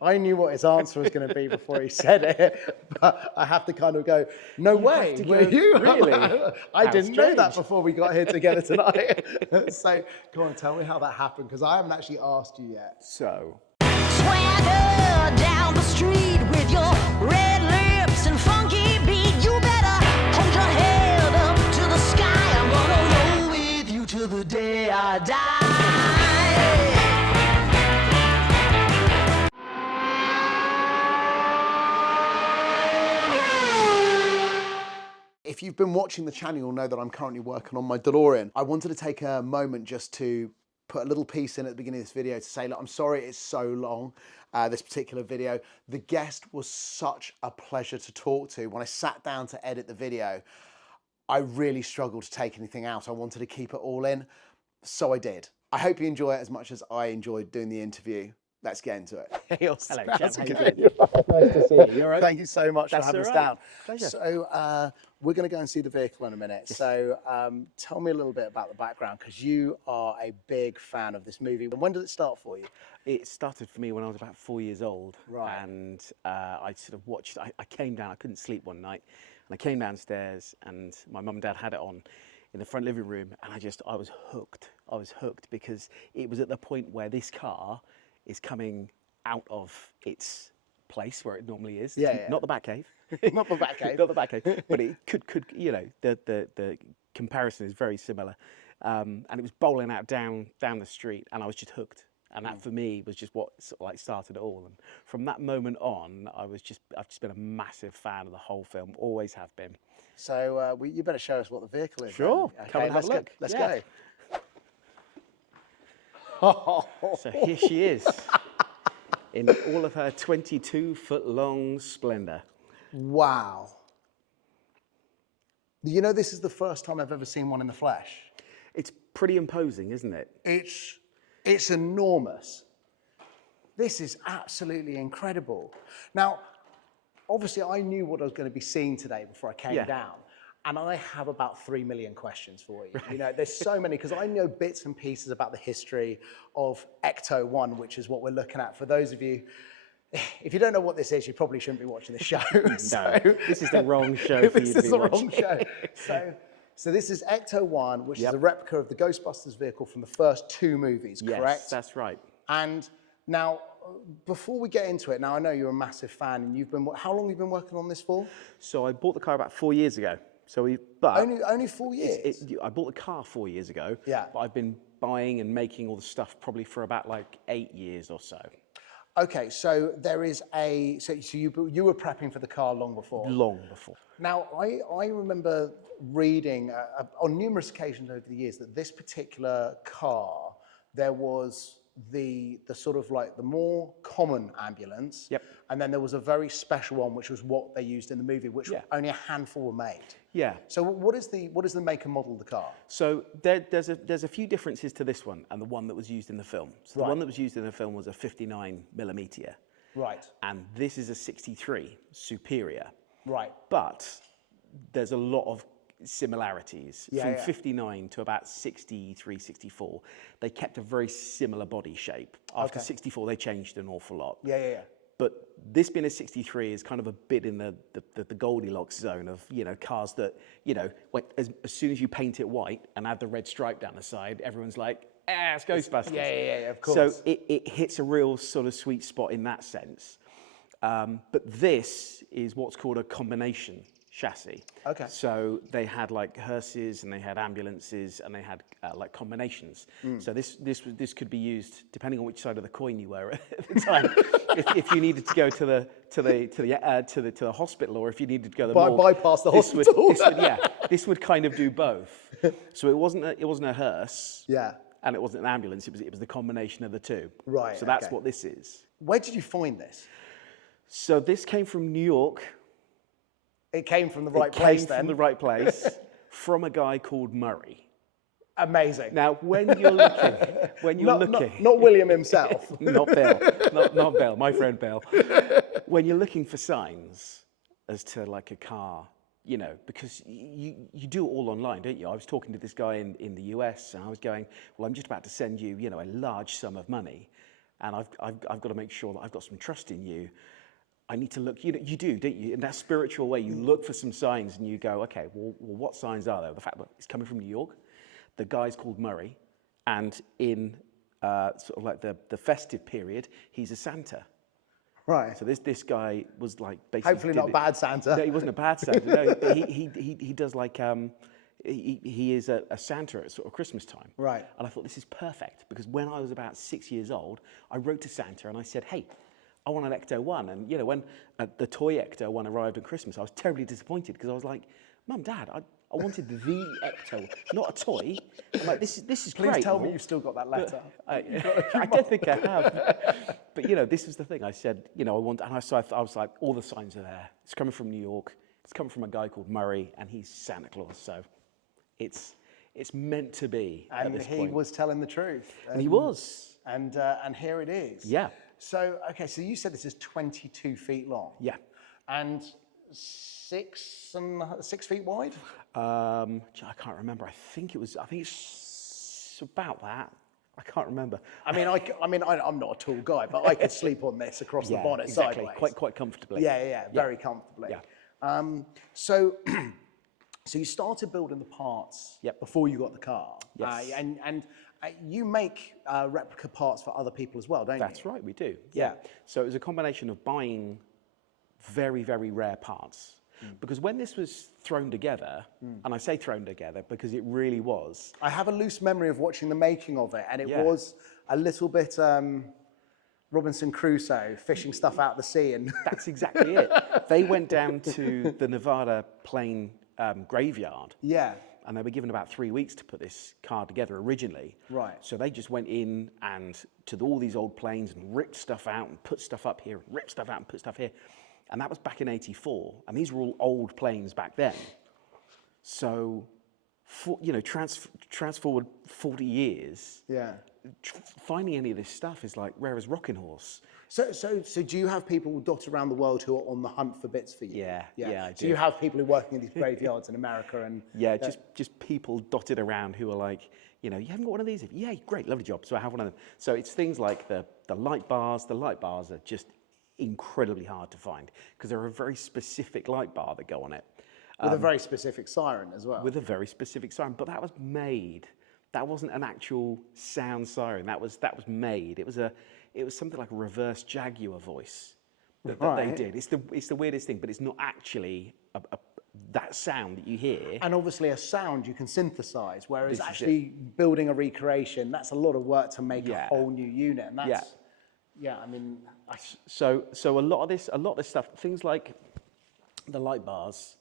I knew what his answer was going to be before he said it, but I have to kind of go, no way, were you? Really? I How didn't know that strange. before we got here together tonight. So go on, tell me how that happened, because I haven't actually asked you yet. So, Swagger down the street with your red lips and funky beat. You better hold your head up to the sky. I'm gonna roll with you till the day I die. If you've been watching the channel, you'll know that I'm currently working on my DeLorean. I wanted to take a moment just to put a little piece in at the beginning of this video to say, look, I'm sorry it's so long, this particular video. The guest was such a pleasure to talk to. When I sat down to edit the video, I really struggled to take anything out. I wanted to keep it all in, so I did. I hope you enjoy it as much as I enjoyed doing the interview. Let's get into it. hey, Austyn. Hello, How's chap. it How you going? doing? Nice to see you. You all right? Thank you so much for having us all right. down. Pleasure. So we're going to go and see the vehicle in a minute. Yes. So tell me a little bit about the background, because you are a big fan of this movie. When did it start for you? It started for me when I was about 4 years old. Right. And I sort of watched, I came down, I couldn't sleep one night. And I came downstairs and my mum and dad had it on in the front living room. And I was hooked. I was hooked because it was at the point where this car is coming out of its place where it normally is. Yeah. Not the Batcave. Not the Batcave. Not the Batcave. But it could, you know, the comparison is very similar. And it was bowling out down the street, and I was just hooked. And that for me was just what sort of like started it all. And from that moment on, I've just been a massive fan of the whole film. Always have been. So you better show us what the vehicle is. Sure. Then. Come and have a look. Let's Yeah. go. So here she is. In all of her 22-foot-long splendor. Wow. You know, this is the first time I've ever seen one in the flesh. It's pretty imposing, isn't it? It's enormous. This is absolutely incredible. Now, obviously, I knew what I was going to be seeing today before I came down. And I have about 3 million questions for you. Right. You know, there's so many, because I know bits and pieces about the history of Ecto 1, which is what we're looking at. For those of you, if you don't know what this is, you probably shouldn't be watching the show. No, this is the wrong show for you to be watching. This is the wrong show. So this is Ecto 1, which is a replica of the Ghostbusters vehicle from the first 2 movies, correct? Yes, that's right. And now, before we get into it, now I know you're a massive fan, and how long have you been working on this for? So I bought the car about 4 years ago. So only 4 years? I bought the car 4 years ago. Yeah. But I've been buying and making all the stuff probably for about like 8 years or so. Okay, so there is so you were prepping for the car long before? Long before. Now, I remember reading on numerous occasions over the years that this particular car, there was the sort of like the more common ambulance, and then there was a very special one, which was what they used in the movie, which only a handful were made. Yeah. So what is the make and model of the car? So there's a few differences to this one and the one that was used in the film. So the one that was used in the film was a 59mm. Right. And this is a 63 Superior. Right. But there's a lot of similarities. From 59 to about 63, 64, they kept a very similar body shape. After 64, they changed an awful lot. But this being a 63 is kind of a bit in the Goldilocks zone of, you know, cars that, you know, as soon as you paint it white and add the red stripe down the side, everyone's like, it's Ghostbusters. Yeah, of course. So it hits a real sort of sweet spot in that sense. But this is what's called a combination chassis. Okay. So they had like hearses and they had ambulances and they had like combinations. So this could be used depending on which side of the coin you were at the time. if you needed to go to the hospital, or if you needed to go to the morgue, bypass the hospital. This would kind of do both. So it wasn't a hearse. Yeah. And it wasn't an ambulance. It was the combination of the two. Right. So that's what this is. Where did you find this? So this came from New York. It came from the right place then? From the right place, from a guy called Murray. Amazing. Now, when you're looking... Not William himself. Not Bill. Not Bill, my friend Bill. When you're looking for signs as to like a car, you know, because you do it all online, don't you? I was talking to this guy in the US, and I was going, well, I'm just about to send you, you know, a large sum of money. and I've got to make sure that I've got some trust in you. I need to look, you do, don't you? In that spiritual way, you look for some signs and you go, okay, well, what signs are there? The fact that it's coming from New York, the guy's called Murray, and in sort of like the festive period, he's a Santa. Right. So this guy was like basically... Hopefully not a bad Santa. No, he wasn't a bad Santa. No, but he does like... He is a Santa at sort of Christmas time. Right. And I thought, this is perfect, because when I was about 6 years old, I wrote to Santa and I said, hey, I want an Ecto 1. And, you know, when the toy Ecto 1 arrived at Christmas, I was terribly disappointed, because I was like, Mum, Dad, I wanted the Ecto, not a toy. I'm like, this is great. Please tell me you've still got that letter. I don't think I have. But, you know, this is the thing. I said, you know, I want, and I was like, all the signs are there. It's coming from New York. It's coming from a guy called Murray, and he's Santa Claus. So it's meant to be. And he was telling the truth. And he was. And here it is. Yeah. So, okay, so you said this is 22 feet long. Yeah. And 6 feet wide? I can't remember. I think it's about that. I can't remember. I mean, I'm not a tall guy, but I could sleep on this across the bonnet exactly. sideways. Quite comfortably. Yeah, very comfortably. Yeah. So you started building the parts before you got the car. Yes. And you make replica parts for other people as well, don't you? That's right, we do. Yeah. So it was a combination of buying very, very rare parts. Because when this was thrown together, and I say thrown together because it really was. I have a loose memory of watching the making of it, and it was a little bit Robinson Crusoe, fishing stuff out of the sea. And that's exactly it. They went down to the Nevada Plain graveyard. Yeah. And they were given about 3 weeks to put this car together originally. Right. So they just went in and to all these old planes and ripped stuff out and put stuff up here, and ripped stuff out and put stuff here. And that was back in '84, and these were all old planes back then. So, you know, trans forward 40 years. Yeah. Finding any of this stuff is like rare as rocking horse. So do you have people dotted around the world who are on the hunt for bits for you? Yeah, I do. So you have people who are working in these graveyards in America and... Yeah, just people dotted around who are like, you know, you haven't got one of these? Yeah, great, lovely job. So I have one of them. So it's things like the light bars. The light bars are just incredibly hard to find because they're a very specific light bar that go on it. With a very specific siren as well. With a very specific siren, but that was made. That wasn't an actual sound siren. That was made. It was something like a reverse Jaguar voice that they did. It's the weirdest thing, but it's not actually that sound that you hear. And obviously a sound you can synthesize, whereas actually building a recreation, that's a lot of work to make a whole new unit. And that's, I mean... So a lot of this stuff, things like the light bars,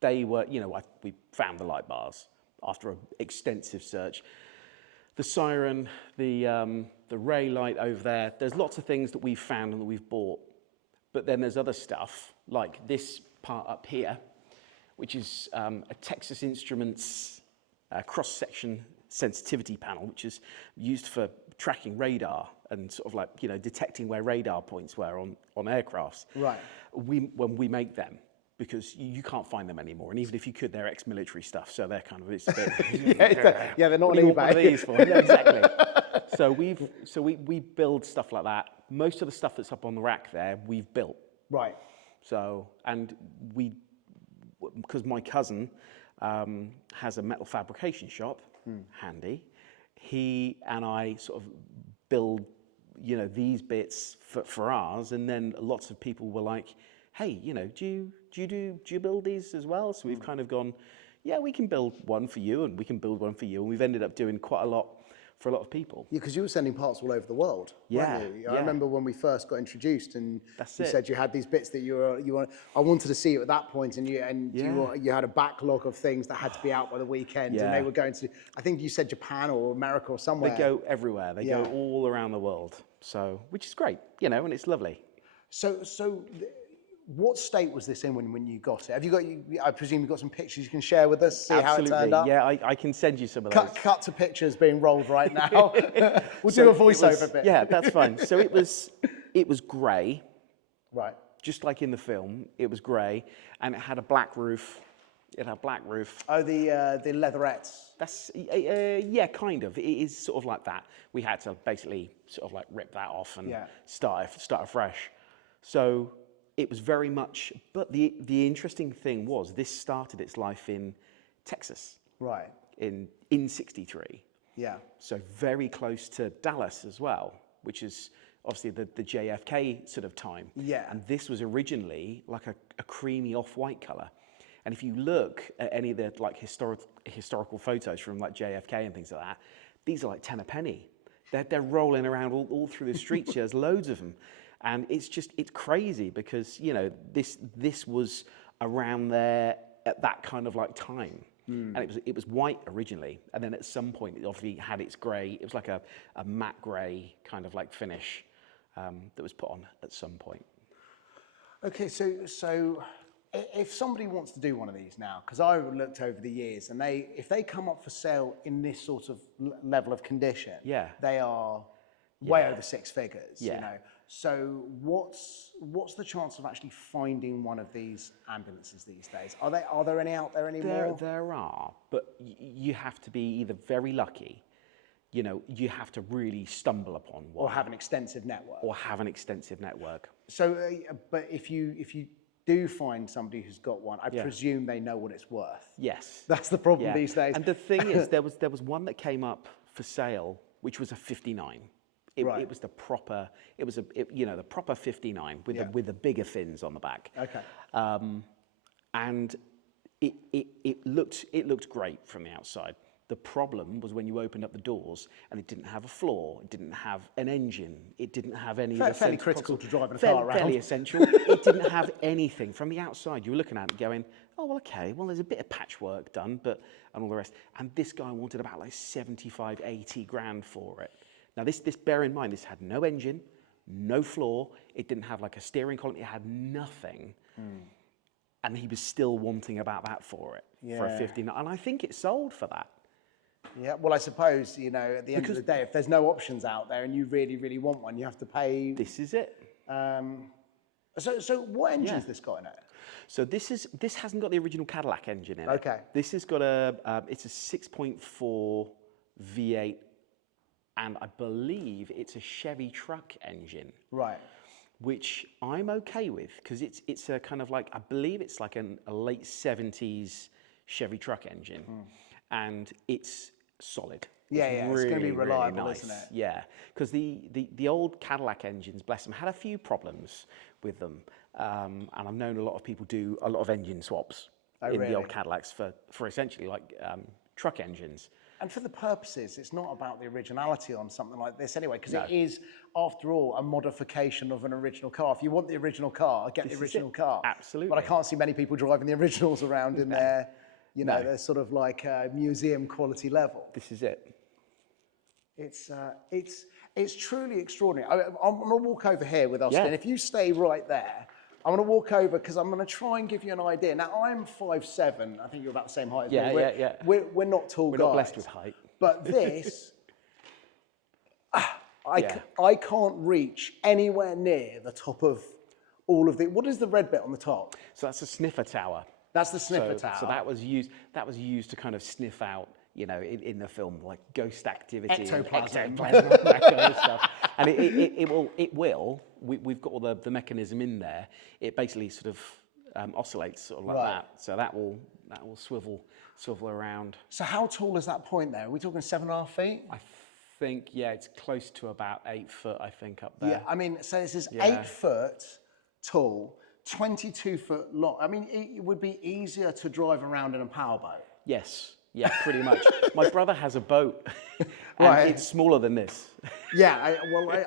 they were, you know, we found the light bars after an extensive search. The siren, the ray light over there, there's lots of things that we've found and that we've bought. But then there's other stuff, like this part up here, which is a Texas Instruments cross-section sensitivity panel, which is used for tracking radar and sort of like, you know, detecting where radar points were on aircrafts. Right. When we make them, because you can't find them anymore, and even if you could, they're ex-military stuff, so they're kind of it's a bit. They're not on eBay. What are these for? Yeah, exactly. So we build stuff like that. Most of the stuff that's up on the rack there, we've built. Right. So because my cousin has a metal fabrication shop, handy. He and I sort of build, you know, these bits for ours, and then lots of people were like, hey, you know, do you build these as well? So we've kind of gone, yeah, we can build one for you and we can build one for you. And we've ended up doing quite a lot for a lot of people. Yeah, because you were sending parts all over the world, weren't you? I remember when we first got introduced and you said you had these bits that you were, I wanted to see you at that point, and you had a backlog of things that had to be out by the weekend, and they were going to, I think you said Japan or America or somewhere. They go everywhere. They go all around the world. So, which is great, you know, and it's lovely. So what state was this in when you got it? Have you got? I presume you've got some pictures you can share with us. See how it turned up. Yeah, I can send you some of those. Cut to pictures being rolled right now. We'll do a voiceover bit. Yeah, that's fine. So it was grey. Right. Just like in the film, it was grey, and it had a black roof It had a black roof. Oh, the leatherettes. That's, yeah, kind of. It is sort of like that. We had to basically sort of like rip that off and start afresh. So it was very much, but the interesting thing was this started its life in Texas. Right. In 63. Yeah. So very close to Dallas as well, which is obviously the JFK sort of time. Yeah. And this was originally like a creamy off-white color. And if you look at any of the like historical photos from like JFK and things like that, these are like 10 a penny. They're rolling around all through the streets. There's loads of them. And it's crazy because, you know, this was around there at that kind of like time. And it was white originally, and then at some point it obviously had its grey. It was like a matte grey kind of like finish that was put on at some point. Okay, so if somebody wants to do one of these now, because I looked over the years, and if they come up for sale in this sort of level of condition, they are way over six figures. You know. So what's the chance of actually finding one of these ambulances these days? Are there any out there anymore? There are, but you have to be either very lucky, you know, you have to really stumble upon one, or have an extensive network. So, but if you do find somebody who's got one, I presume they know what it's worth. Yes, that's the problem these days. And the thing is, there was one that came up for sale, which was a 59. It was the proper. The proper 59 with the bigger fins on the back. Okay. And it looked great from the outside. The problem was when you opened up the doors and it didn't have a floor, it didn't have an engine, it didn't have any. Fairly critical to driving a car around. Fairly essential. It didn't have anything from the outside. You were looking at it going, oh well, okay, well there's a bit of patchwork done, and all the rest. And this guy wanted about like 75, 80 grand for it. Now this bear in mind, this had no engine, no floor, it didn't have like a steering column, it had nothing. And he was still wanting about that for it, for a 59. And I think it sold for that. Yeah, well I suppose, you know, at the end of the day, if there's no options out there and you really, really want one, you have to pay. This is it. So what engine's this got in it? So this hasn't got the original Cadillac engine in it. Okay. This has got it's a 6.4 V8, and I believe it's a Chevy truck engine. Right. Which I'm okay with, because it's a kind of like, I believe it's like a late 70s Chevy truck engine. And it's solid. It's really, going to be reliable, really nice. Isn't it? Yeah, because the old Cadillac engines, bless them, had a few problems with them. And I've known a lot of people do a lot of engine swaps the old Cadillacs for essentially like truck engines. And for the purposes, it's not about the originality on something like this anyway, because it is, after all, a modification of an original car. If you want the original car, get the original car. Absolutely. But I can't see many people driving the originals around in their, you know, they're sort of like museum quality level. This is it. It's truly extraordinary. I'm going to walk over here with Austyn. Yeah. If you stay right there, I'm going to walk over because I'm going to try and give you an idea. Now, I'm 5'7". I think you're about the same height as me. We're not tall guys. We're not blessed with height. But this, I can't reach anywhere near the top of all of the. What is the red bit on the top? So that's a sniffer tower. That's the sniffer tower. So that was used to kind of sniff out, you know, in the film, like ghost activity, ectoplasm, that kind of stuff. And it will. We've got all the mechanism in there. It basically sort of oscillates sort of like that. So that will swivel around. So how tall is that point there? Are we talking 7.5 feet? I think it's close to about 8 foot. I think up there. Yeah, I mean, so this is 8 foot tall, 22 foot long. I mean, it would be easier to drive around in a powerboat. Yes. Yeah, pretty much. My brother has a boat, and it's smaller than this. Yeah,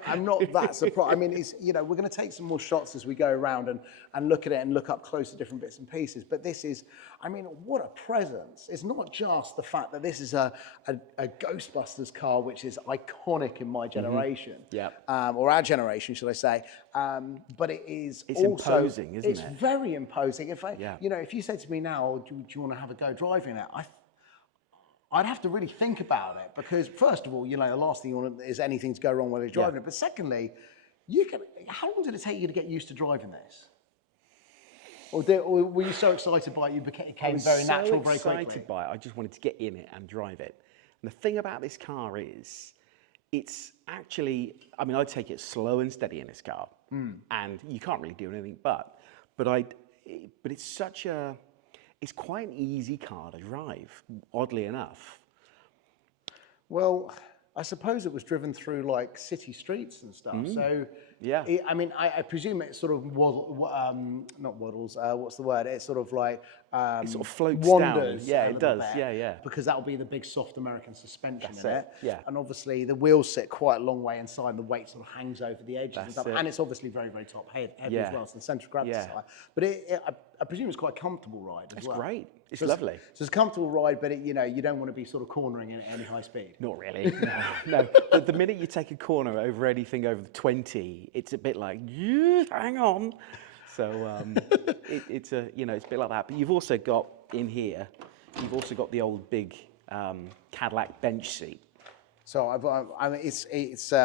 I'm not that surprised. I mean, we're going to take some more shots as we go around and look at it and look up close to different bits and pieces. But this is, I mean, what a presence. It's not just the fact that this is a Ghostbusters car, which is iconic in my generation, or our generation, should I say. But it's also imposing, isn't it? It's very imposing. If you said to me now, do you want to have a go driving it? I'd have to really think about it, because first of all, the last thing you want is anything to go wrong while you're driving it. But secondly, how long did it take you to get used to driving this? Or were you so excited by it, it became very natural very quickly? I was so excited by it, I just wanted to get in it and drive it. And the thing about this car is, it's actually, I mean, I take it slow and steady in this car, and you can't really do anything but it's quite an easy car to drive, oddly enough. Well, I suppose it was driven through like city streets and stuff. So yeah, I mean, I presume it sort of not waddles. What's the word? It's sort of like it sort of floats wanders. down. Yeah, it does. bit, Yeah. Because that will be the big soft American suspension That's in it, it. yeah. And obviously the wheels sit quite a long way inside. The weight sort of hangs over the edges and That's stuff. it. And it's obviously very, very top heavy Yeah. as well. So the centre of gravity Yeah. high. But I presume it's quite a comfortable ride as well. It's great. It's So lovely. So it's a comfortable ride, but you don't want to be sort of cornering in at any high speed. Not really. No. But the minute you take a corner over anything over 20, it's a bit like, hang on. So it's a it's a bit like that. But you've also got in here, you've also got the old big Cadillac bench seat. So I mean,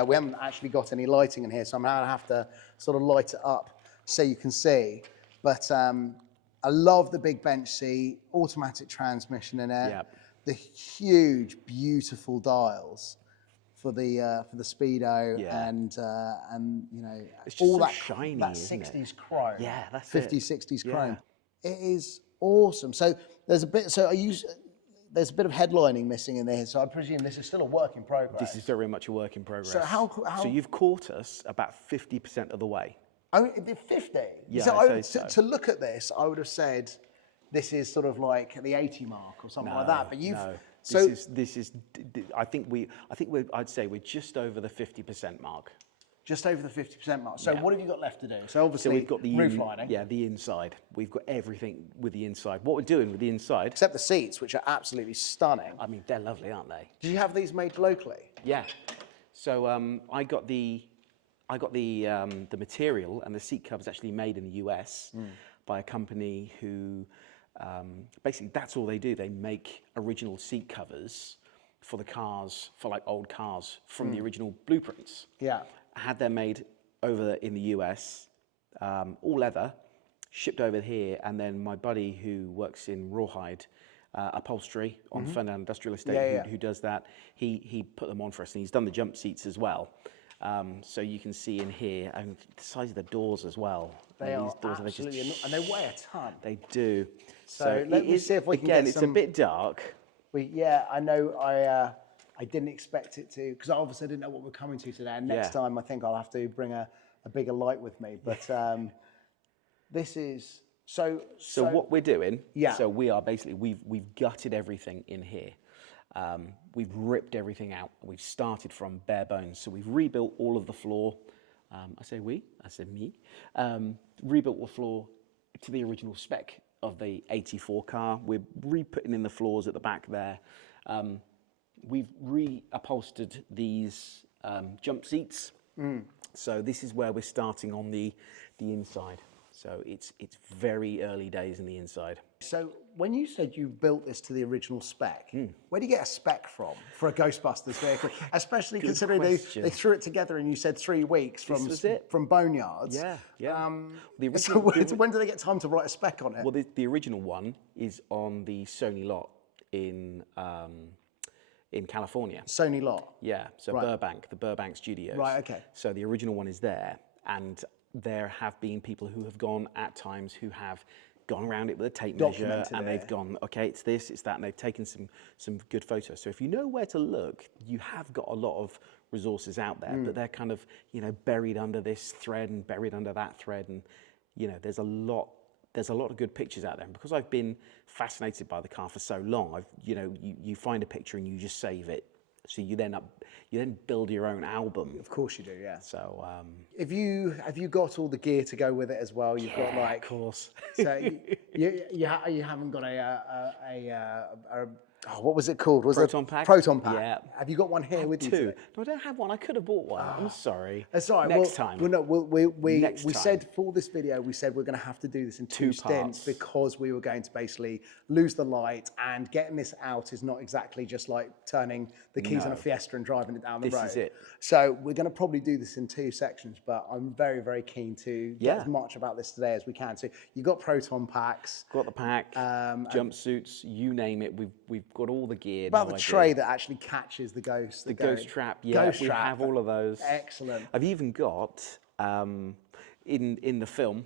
we haven't actually got any lighting in here, so I'm gonna have to sort of light it up so you can see. But I love the big bench seat, automatic transmission in it, Yep. the huge, beautiful dials for the speedo, Yeah. and It's just all so that shiny, that isn't it? 60s chrome. Yeah, that's 50s, it. 60s Yeah. chrome. It is awesome. So there's a bit. There's a bit of headlining missing in there, so I presume this is still a work in progress. This is very much a work in progress. So how So you've caught us about 50% of the way. I mean, the 50. Yeah, so I'd say so. To look at this, I would have said this is sort of like the 80 mark or something like that. But you've No. so This is. I'd say we're just over the 50% mark. just over the 50% mark. So Yeah. what have you got left to do? So So obviously we've got the roof lining, Yeah, the inside. We've got everything with the inside. What we're doing with the inside, except the seats, which are absolutely stunning. I mean, they're lovely, aren't they? Did you have these made locally? Yeah. So I got the material, and the seat covers actually made in the US by a company who basically that's all they do. They make original seat covers for the cars, for like old cars from the original blueprints. Yeah. I had them made over in the US, all leather, shipped over here, and then my buddy who works in Rawhide upholstery on Ferndown Industrial Estate, who does that, he put them on for us, and he's done the jump seats as well. So you can see in here, and the size of the doors as well. They And are these doors absolutely, and they weigh a ton. They do. So let me see if we can again, get it's some- a bit dark. I know. I didn't expect it to, because obviously I didn't know what we're coming to today. And next time, I think I'll have to bring a bigger light with me. But this is so. So what we're doing? Yeah. So we are basically we've gutted everything in here. We've ripped everything out. We've started from bare bones. So we've rebuilt all of the floor. I say we. I said me. Rebuilt the floor to the original spec of the 84 car. We're re-putting in the floors at the back there. We've reupholstered these jump seats. So this is where we're starting on the inside. So it's very early days in the inside. So when you said you built this to the original spec, where do you get a spec from for a Ghostbusters vehicle? Especially considering they threw it together and you said 3 weeks from Boneyards. Yeah. So when do they get time to write a spec on it? Well, the original one is on the Sony lot in California. Sony lot. Yeah, so Burbank, the Burbank Studios. Right, okay. So the original one is there, and there have been people who have gone at times who have gone around it with a tape measure, and they've gone, okay, it's this, it's that, and they've taken some good photos. So if you know where to look, you have got a lot of resources out there, but they're kind of, buried under this thread and buried under that thread, and there's a lot of good pictures out there. And because I've been fascinated by the car for so long, you find a picture and you just save it. So you then build your own album. Of course you do, yeah. So have you got all the gear to go with it as well? You've got like, of course. So you haven't got a Oh, what was it called? Was Proton it pack? Proton pack? Yeah. Have you got one here with you? Two. No, I don't have one. I could have bought one. I'm sorry. That's all right. Next time. Well, no, we Next time. said for this video, we said we're going to have to do this in two stints parts. because we were going to basically lose the light, and getting this out is not exactly just like turning the keys on a Fiesta and driving it down the road. This is it. So we're going to probably do this in two sections, but I'm very, very keen to get as much about this today as we can. So you've got Proton packs. Got the pack, jumpsuits, you name it. We've got all the gear. About the tray that actually catches the ghost. The ghost trap, yeah, we have all of those. Excellent. I've even got, in the film,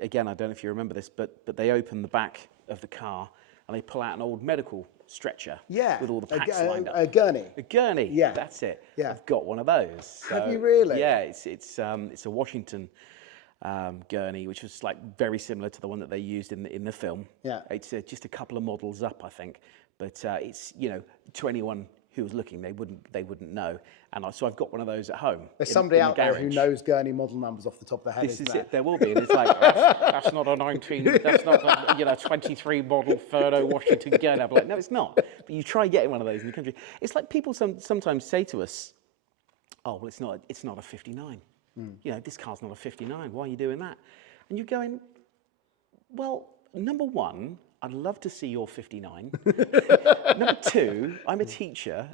again, I don't know if you remember this, but they open the back of the car and they pull out an old medical stretcher with all the packs lined up. A gurney. A gurney, yeah. That's it. Yeah. I've got one of those. Have you really? Yeah, it's a Washington gurney, which was like very similar to the one that they used in the film. Yeah. It's just a couple of models up, I think, but it's, you know, to anyone who was looking, they wouldn't know. And so I've got one of those at home. There's somebody out there who knows gurney model numbers off the top of their head. This is it. There will be. And it's like, that's not a 19. That's not a 23 model Furno Washington gurney. I'm like, no, it's not. But you try getting one of those in the country. It's like people sometimes say to us, oh, well, it's not a 59. You know, this car's not a 59. Why are you doing that? And you're going, well, number one, I'd love to see your 59. Number two, I'm a teacher.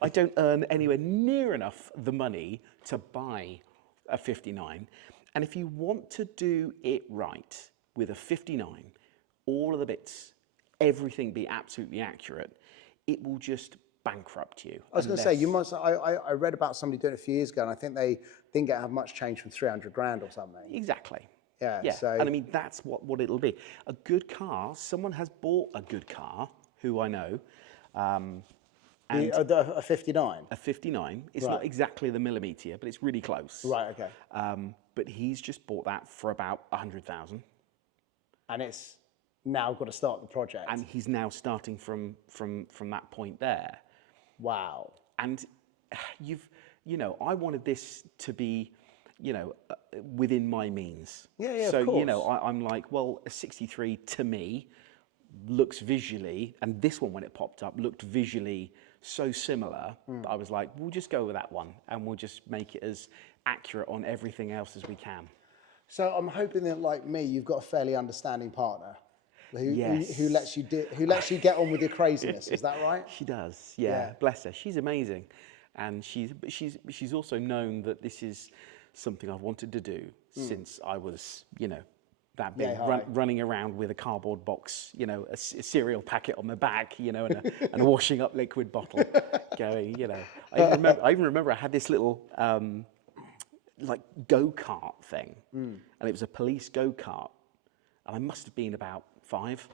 I don't earn anywhere near enough the money to buy a 59. And if you want to do it right with a 59, all of the bits, everything be absolutely accurate, it will just bankrupt you. I was going to say, you must. I read about somebody doing it a few years ago, and I think they didn't have much change from 300 grand or something. Exactly. Yeah. So, and I mean, that's what it'll be. A good car, someone has bought a good car, who I know, and a 59? A 59. It's not exactly the millimetre, but it's really close. Right, okay. But he's just bought that for about 100,000. And it's now got to start the project. And he's now starting from that point there. Wow. And you know, I wanted this to be, you know, within my means. Yeah, so, of course. you know, I'm like, well, a 63 to me looks visually, and this one when it popped up looked visually so similar that I was like, we'll just go with that one and we'll just make it as accurate on everything else as we can. So I'm hoping that, like me, you've got a fairly understanding partner Yes. who lets you get on with your craziness. Is that right? She does, yeah. Bless her. She's amazing. And she's also known that this is something I've wanted to do since I was, you know, that big, running around with a cardboard box, you know, a cereal packet on my back, you know, and a washing up liquid bottle going, you know. I even remember I had this little, like, go-kart thing. And it was a police go-kart. And I must have been about 5.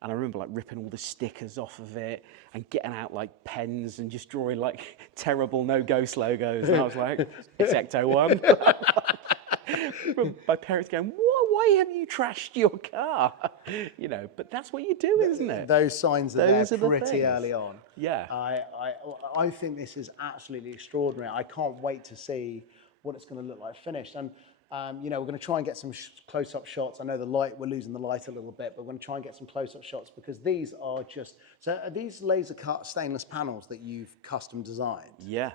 And I remember like ripping all the stickers off of it and getting out like pens and just drawing like terrible no ghost logos. And I was like, it's Ecto 1. My parents going, why have you trashed your car? You know, but that's what you do, isn't it? Those signs are there pretty things. early on. Yeah. I think this is absolutely extraordinary. I can't wait to see what it's going to look like finished. And you know, we're going to try and get some close-up shots. I know we're losing the light a little bit, but we're going to try and get some close-up shots because these are just, so are these laser cut stainless panels that you've custom designed? Yeah.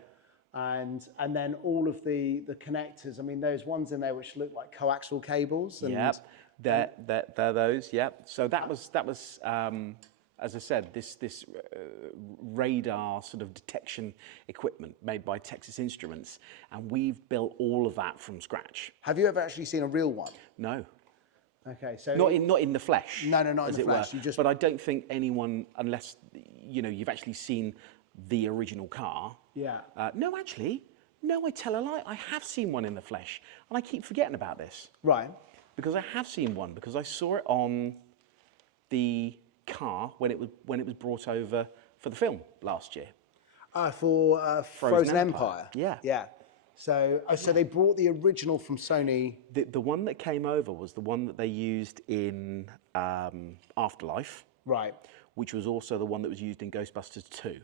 And then all of the connectors, I mean, there's ones in there which look like coaxial cables. And, they're those, yep. So that was as I said, this radar sort of detection equipment made by Texas Instruments, and we've built all of that from scratch. Have you ever actually seen a real one? No. Okay, so not in the flesh. No, not in the flesh. But I don't think anyone, unless you know you've actually seen the original car. Yeah. No, actually, I tell a lie. I have seen one in the flesh, and I keep forgetting about this. Right. Because I have seen one because I saw it on the car when it was brought over for the film last year. For Frozen Empire. Yeah. Yeah. So they brought the original from Sony. The one that came over was the one that they used in Afterlife. Right. Which was also the one that was used in Ghostbusters 2.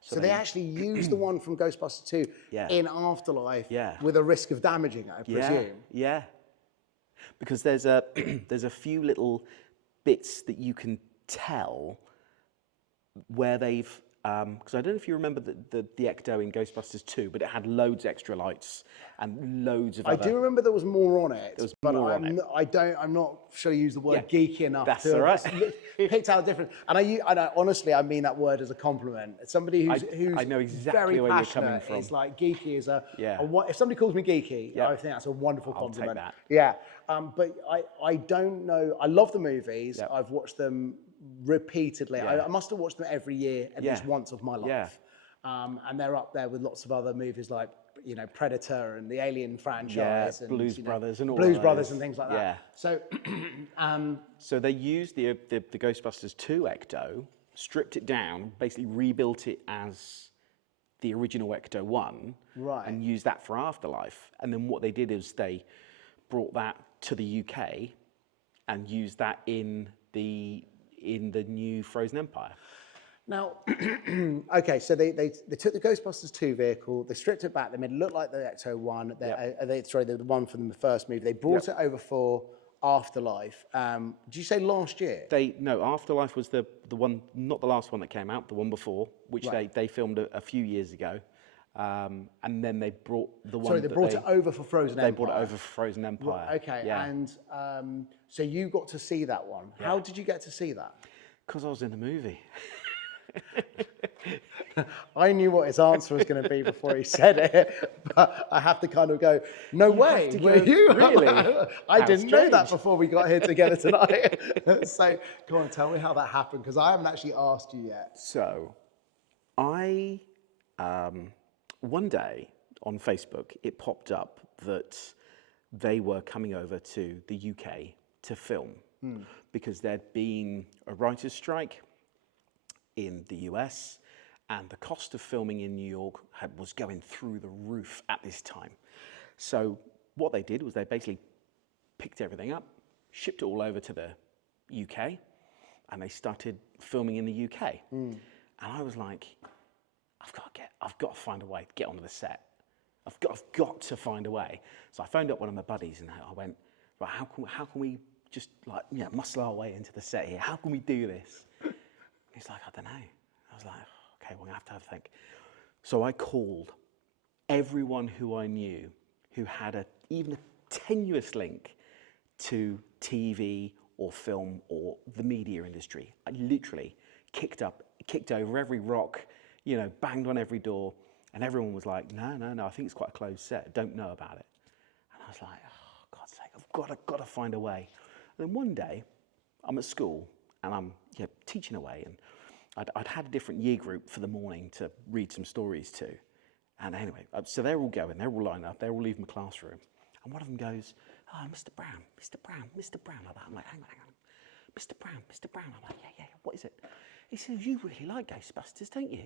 So they actually used the one from Ghostbusters 2 in Afterlife with a risk of damaging it, I presume. Yeah. Because there's a few little bits that you can tell where they've, because I don't know if you remember the Ecto in Ghostbusters 2, but it had loads of extra lights and loads of I do remember there was more on it, but more on I'm not sure you use the word geeky enough that's to all right. have picked out a different. And honestly, I mean that word as a compliment. Somebody who's I know exactly very where you're passionate coming from. is like geeky is if somebody calls me geeky, Yeah. I think that's a wonderful I'll compliment. take that. Yeah, but I don't know. I love the movies. Yeah. I've watched them repeatedly. Yeah. I must have watched them every year at least once of my life. Yeah. And they're up there with lots of other movies like, Predator and the Alien franchise. And, Blues Brothers and all Blues of Brothers those. and things like that. Yeah. So, So they used the Ghostbusters 2 Ecto, stripped it down, basically rebuilt it as the original Ecto 1, Right. and used that for Afterlife. And then what they did is they brought that to the UK and used that in the new Frozen Empire. now, okay, so they took the Ghostbusters 2 vehicle, they stripped it back, they made it look like the Ecto 1, the one from the first movie. They brought it over for Afterlife. Did you say last year? No, Afterlife was the one, not the last one that came out, the one before, which they filmed a few years ago. And then they brought the one. Sorry, they brought it over for Frozen Empire. They brought it over for Frozen Empire. Right, okay, Yeah. and so you got to see that one. How did you get to see that? Because I was in the movie. I knew what his answer was going to be before he said it, but I have to kind of go, no way, have to were go, you? really? I How didn't know that strange. before we got here together tonight. So, go on, tell me how that happened, because I haven't actually asked you yet. So, I, one day on Facebook, it popped up that they were coming over to the UK to film because there'd been a writer's strike in the US, and the cost of filming in New York was going through the roof at this time. So what they did was they basically picked everything up, shipped it all over to the UK, and they started filming in the UK. And I was like, I've got to find a way to get onto the set. I've got to find a way. So I phoned up one of my buddies and I went, right, how can we just muscle our way into the set here? How can we do this? He's like, I don't know. I was like, okay, we're gonna have to have a think. So I called everyone who I knew who had even a tenuous link to TV or film or the media industry. I literally kicked over every rock, banged on every door, and everyone was like, no, I think it's quite a closed set. Don't know about it. And I was like, oh, God's sake, I've got to find a way. And then one day, I'm at school and I'm teaching away, and I'd had a different year group for the morning to read some stories to. And anyway, so they're all going, they're all lined up, they're all leaving the classroom. And one of them goes, oh, Mr. Brown, like that. I'm like, hang on. Mr. Brown. I'm like, yeah, what is it? He says, you really like Ghostbusters, don't you?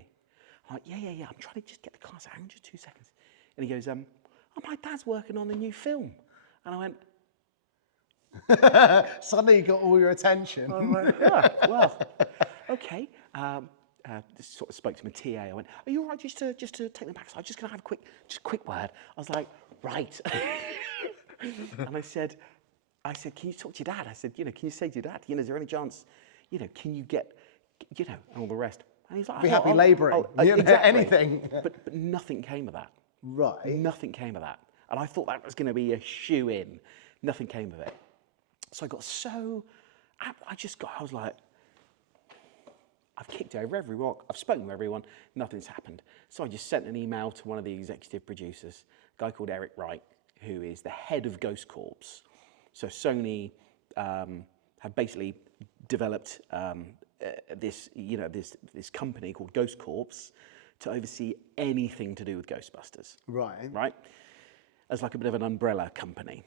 I'm like, yeah, I'm trying to just get the class out, hang on just 2 seconds. And he goes, my dad's working on the new film. And I went, Suddenly you got all your attention. I went, yeah, well, okay. Just sort of spoke to my TA. I went, are you all right just to take them back? So I'm just going to have a quick word. I was like, right. And I said, can you talk to your dad? I said, can you say to your dad, is there any chance, can you get, and all the rest. And he's like, Be happy labouring, exactly. anything. But nothing came of that. Right. Nothing came of that. And I thought that was going to be a shoe-in. Nothing came of it. So I got I was like, I've kicked over every rock, I've spoken to everyone, nothing's happened. So I just sent an email to one of the executive producers, a guy called Eric Wright, who is the head of Ghost Corps. So Sony have basically developed this company called Ghost Corps to oversee anything to do with Ghostbusters. Right? As like a bit of an umbrella company.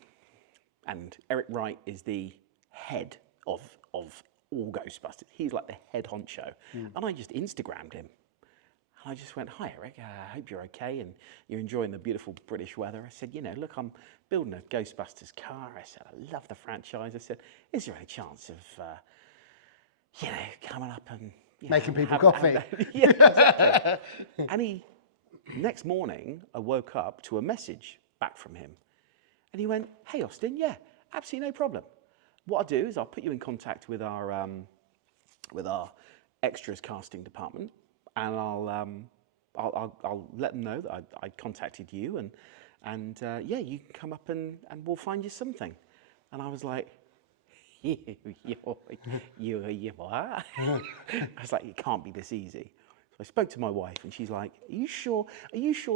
And Eric Wright is the head of all Ghostbusters. He's like the head honcho. And I just Instagrammed him. And I just went, hi, Eric, I hope you're okay and you're enjoying the beautiful British weather. I said, look, I'm building a Ghostbusters car. I said, I love the franchise. I said, is there any chance of, coming up and... making people coffee. Yeah, exactly. And next morning, I woke up to a message back from him. And he went, hey, Austyn, yeah, absolutely no problem. What I'll do is I'll put you in contact with our extras casting department, and I'll let them know that I contacted you, and yeah, you can come up and we'll find you something. And I was like, you what? I was like, it can't be this easy. So I spoke to my wife, and she's like, are you sure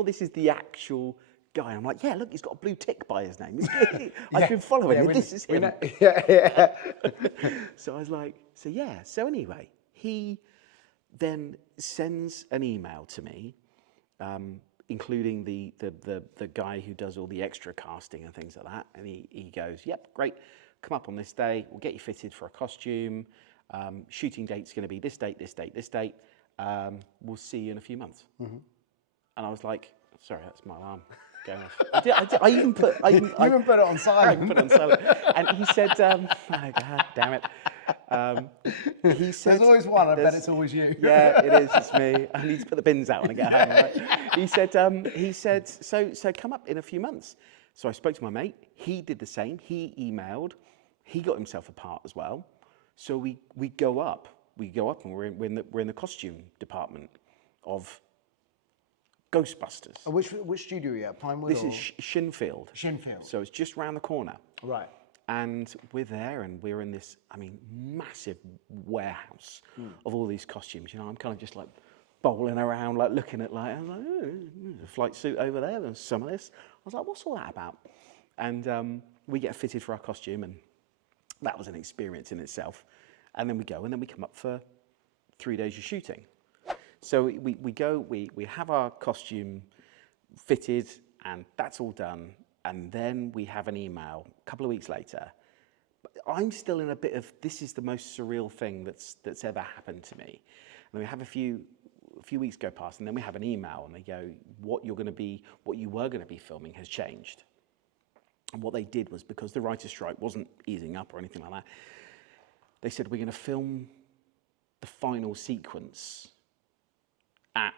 this is the actual guy? I'm like, yeah, look, he's got a blue tick by his name. I've been following it. This is him. So I was like, so yeah. So anyway, he then sends an email to me, including the guy who does all the extra casting and things like that. And he goes, yep, great. Come up on this day. We'll get you fitted for a costume. Shooting date's going to be this date, this date, this date. We'll see you in a few months. Mm-hmm. And I was like, sorry, that's my alarm going off. I even put it on silent. I put it on silent. And he said, oh God damn it. He said, there's always one. I bet it's always you. Yeah, it is. It's me. I need to put the bins out when I get home. Right? He said, so come up in a few months. So I spoke to my mate. He did the same. He emailed. He got himself a part as well. So we go up. We go up, and we're in the costume department of Ghostbusters. Which studio are you at? Pinewood? This is Shinfield. Shinfield. So it's just round the corner. Right. And we're there, and we're in this, massive warehouse of all these costumes. You know, I'm kind of just like bowling around, like looking at I'm like, oh, there's a flight suit over there. There's some of this. I was like, what's all that about? And we get fitted for our costume, and that was an experience in itself. And then we go, and then we come up for 3 days of shooting. So we go, we have our costume fitted, and that's all done. And then we have an email a couple of weeks later. I'm still in a bit of, this is the most surreal thing that's ever happened to me. And we have a few weeks go past, and then we have an email, and they go, what you were going to be filming has changed. And what they did was, because the writer's strike wasn't easing up or anything like that, they said, we're going to film the final sequence at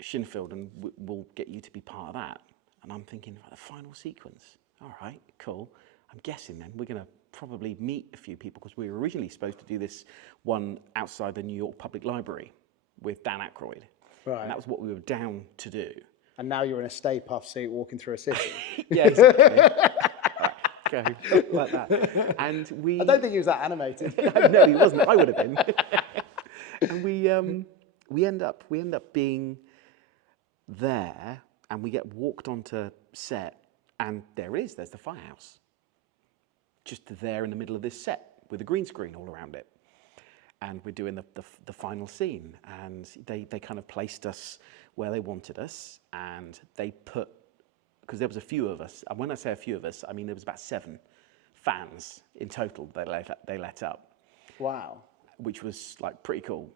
Shinfield, and we'll get you to be part of that. And I'm thinking, the final sequence. All right, cool. I'm guessing then we're going to probably meet a few people, because we were originally supposed to do this one outside the New York Public Library with Dan Aykroyd. Right. And that was what we were down to do. And now you're in a Stay Puft suit walking through a city. Yeah, exactly. Go like that. And I don't think he was that animated. No, he wasn't. I would have been. And we end up being there, and we get walked onto set, and there it is. There's the firehouse, just there in the middle of this set with a green screen all around it. And we're doing the final scene, and they kind of placed us where they wanted us, and they put, because there was a few of us, and when I say a few of us, I mean there was about 7 fans in total they let up. Wow. Which was like pretty cool.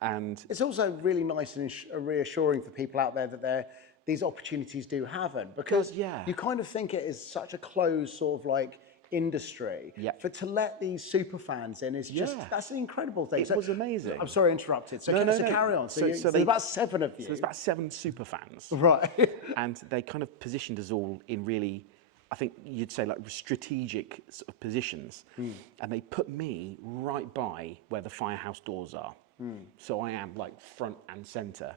And it's also really nice and reassuring for people out there that these opportunities do happen, because you kind of think it is such a closed sort of like industry. Yeah. To let these super fans in is just, that's an incredible thing. It was amazing. I'm sorry I interrupted. So carry on. So there's about 7 of you. So there's about 7 super fans. Right. And they kind of positioned us all in really, I think you'd say like strategic sort of positions. And they put me right by where the firehouse doors are. So I am like front and center.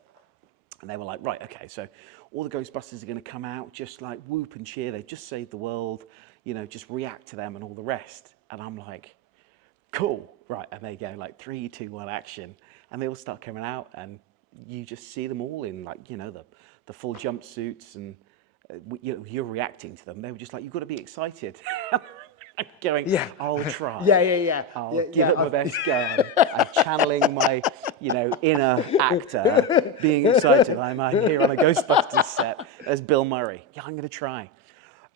And they were like, right, okay, so all the Ghostbusters are going to come out, just like whoop and cheer. They've just saved the world, you know, just react to them and all the rest. And I'm like, cool, right. And they go like 3, 2, 1, action. And they all start coming out, and you just see them all in like, you know, the full jumpsuits, and you're reacting to them. They were just like, you've got to be excited. Going, I'll try. I'll give it my best go. I'm channeling my, inner actor, being excited. I'm here on a Ghostbusters set. There's Bill Murray. Yeah, I'm going to try.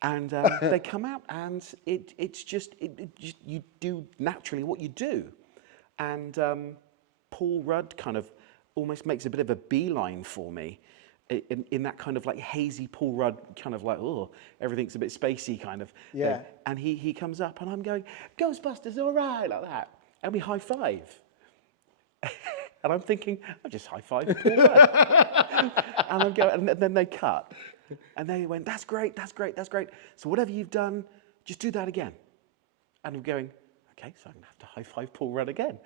And they come out, and it's just you do naturally what you do. And Paul Rudd kind of almost makes a bit of a beeline for me. In that kind of like hazy Paul Rudd kind of like, oh, everything's a bit spacey kind of thing. And he comes up, and I'm going, Ghostbusters, all right, like that. And we high five. And I'm thinking, I'll just high five Paul Rudd. And I'm going, and then they cut. And they went, that's great, that's great, that's great. So whatever you've done, just do that again. And I'm going, okay, so I'm going to have to high five Paul Rudd again.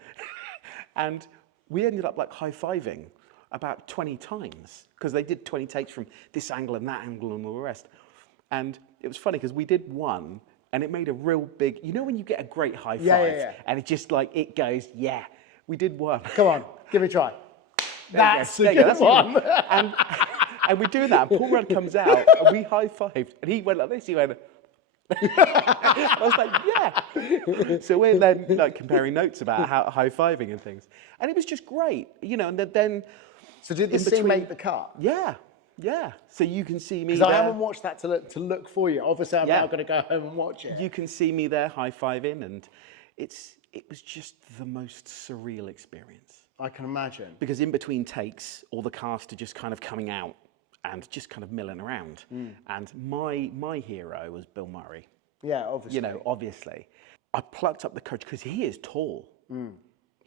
And we ended up like high-fiving about 20 times because they did 20 takes from this angle and that angle and all the rest. And it was funny because we did one and it made a real big, you know when you get a great high five and it just like, it goes, yeah, we did one. Come on, give it a try. That's a good one. And we're doing that and Paul Rudd comes out and we high-fived and he went like this, he went, I was like, yeah. So we're then like comparing notes about how high-fiving and things. And it was just great, you know, and then... So did the scene make the cut? Yeah, yeah. So you can see me there. Because I haven't watched that to look for you. Obviously, I'm now going to go home and watch it. You can see me there high-fiving and it was just the most surreal experience. I can imagine. Because in between takes, all the cast are just kind of coming out and just kind of milling around. And my hero was Bill Murray. Yeah, obviously. You know, obviously. I plucked up the courage because he is tall.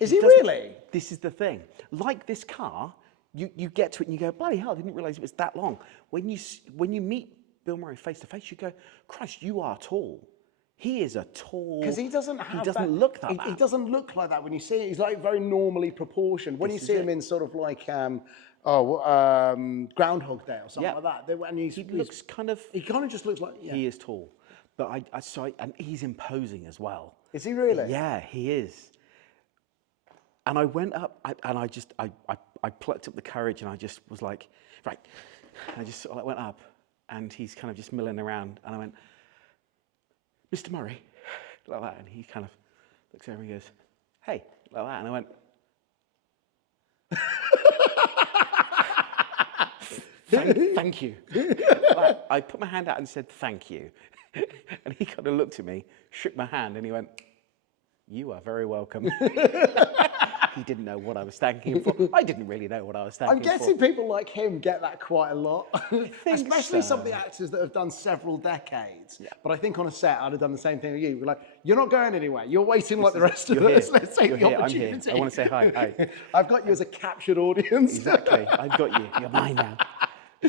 Is he really? This is the thing. Like this car, you get to it and you go, bloody hell, I didn't realise it was that long. When you meet Bill Murray face to face, you go, Christ, you are tall. He is a tall... Because he doesn't have He doesn't look that he doesn't look like that when you see it. He's like very normally proportioned. When you see him in sort of like, Groundhog Day or something like that. And he looks kind of... He kind of just looks like... Yeah. He is tall. But I saw, and he's imposing as well. Is he really? Yeah, he is. And I went up and I plucked up the courage and I just was like, right. And I just sort of went up and he's kind of just milling around and I went, Mr. Murray, like that. And he kind of looks over and he goes, hey, like that. And I went, thank you. Like, I put my hand out and said, thank you. And he kind of looked at me, shook my hand and he went, you are very welcome. He didn't know what I was thanking him for. I didn't really know what I was thanking him for. I'm guessing people like him get that quite a lot. Especially some of the actors that have done several decades. Yeah. But I think on a set, I'd have done the same thing with you. We're like, you're not going anywhere. You're waiting like the rest of us. Let's take the opportunity. I'm here. I want to say hi. I've got you as a captured audience. Exactly. I've got you. You're mine now.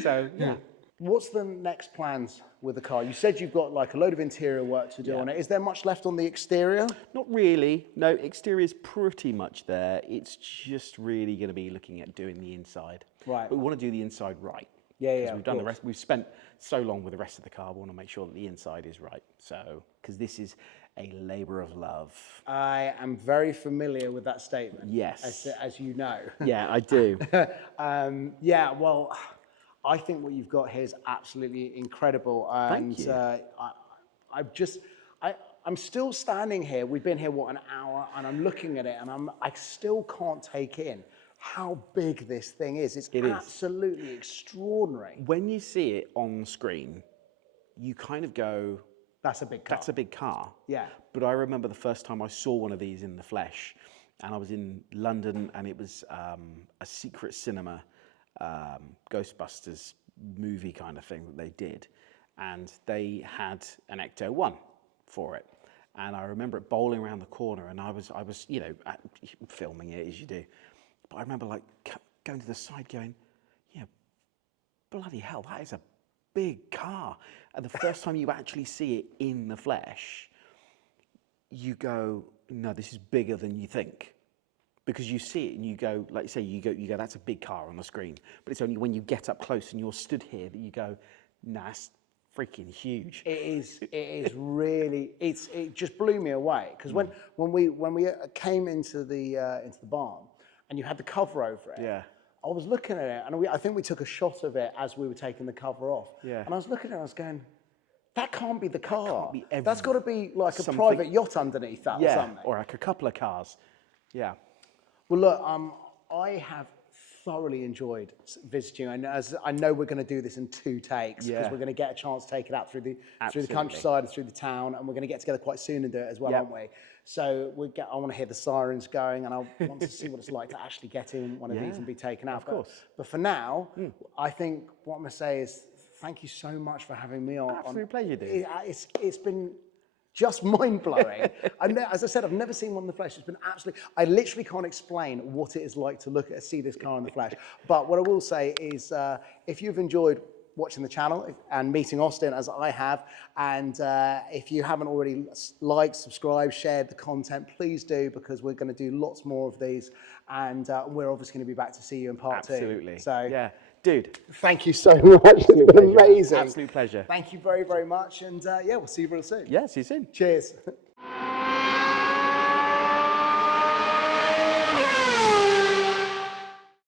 So, yeah. What's the next plans with the car? You said you've got like a load of interior work to do on it. Is there much left on the exterior? Not really. No, exterior is pretty much there. It's just really going to be looking at doing the inside. Right. But we want to do the inside right. Yeah. We've done the rest. We've spent so long with the rest of the car. We want to make sure that the inside is right. So, because this is a labour of love. I am very familiar with that statement. Yes. As you know. Yeah, I do. Yeah. Well. I think what you've got here is absolutely incredible. And Thank you. I'm still standing here. We've been here, what, an hour? And I'm looking at it and I still can't take in how big this thing is. It's absolutely extraordinary. When you see it on screen, you kind of go, that's a big car. That's a big car. Yeah. But I remember the first time I saw one of these in the flesh, and I was in London and it was a secret cinema Ghostbusters movie kind of thing that they did, and they had an Ecto 1 for it, and I remember it bowling around the corner, and I was you know filming it as you do, but I remember like going to the side going, yeah, bloody hell, that is a big car. And the first time you actually see it in the flesh, you go, no, this is bigger than you think. Because you see it and you go, like you say, you go, that's a big car on the screen. But it's only when you get up close and you're stood here that you go, nah, it's freaking huge. It is really, it just blew me away. Because when we came into the barn and you had the cover over it, I was looking at it and I think we took a shot of it as we were taking the cover off. Yeah. And I was looking at it and I was going, that can't be the car. That's got to be like a private yacht underneath that or something. Or like a couple of cars. Yeah. Well, look, I have thoroughly enjoyed visiting you, and as I know we're going to do this in 2 takes because we're going to get a chance to take it out through the countryside and through the town, and we're going to get together quite soon and do it as well, aren't we? So I want to hear the sirens going, and I want to see what it's like to actually get in one of these and be taken out. Of course. But for now, I think what I'm going to say is thank you so much for having me on. Absolute pleasure, dude. It's been just mind-blowing. As I said, I've never seen one in the flesh. It's been absolutely... I literally can't explain what it is like to see this car in the flesh. But what I will say is, if you've enjoyed watching the channel and meeting Austyn as I have. And if you haven't already liked, subscribed, shared the content, please do, because we're going to do lots more of these. And we're obviously going to be back to see you in part 2. Absolutely. So, yeah. Dude. Thank you so much. It's been amazing. Absolute pleasure. Thank you very, very much. And yeah, we'll see you real soon. Yeah, see you soon. Cheers.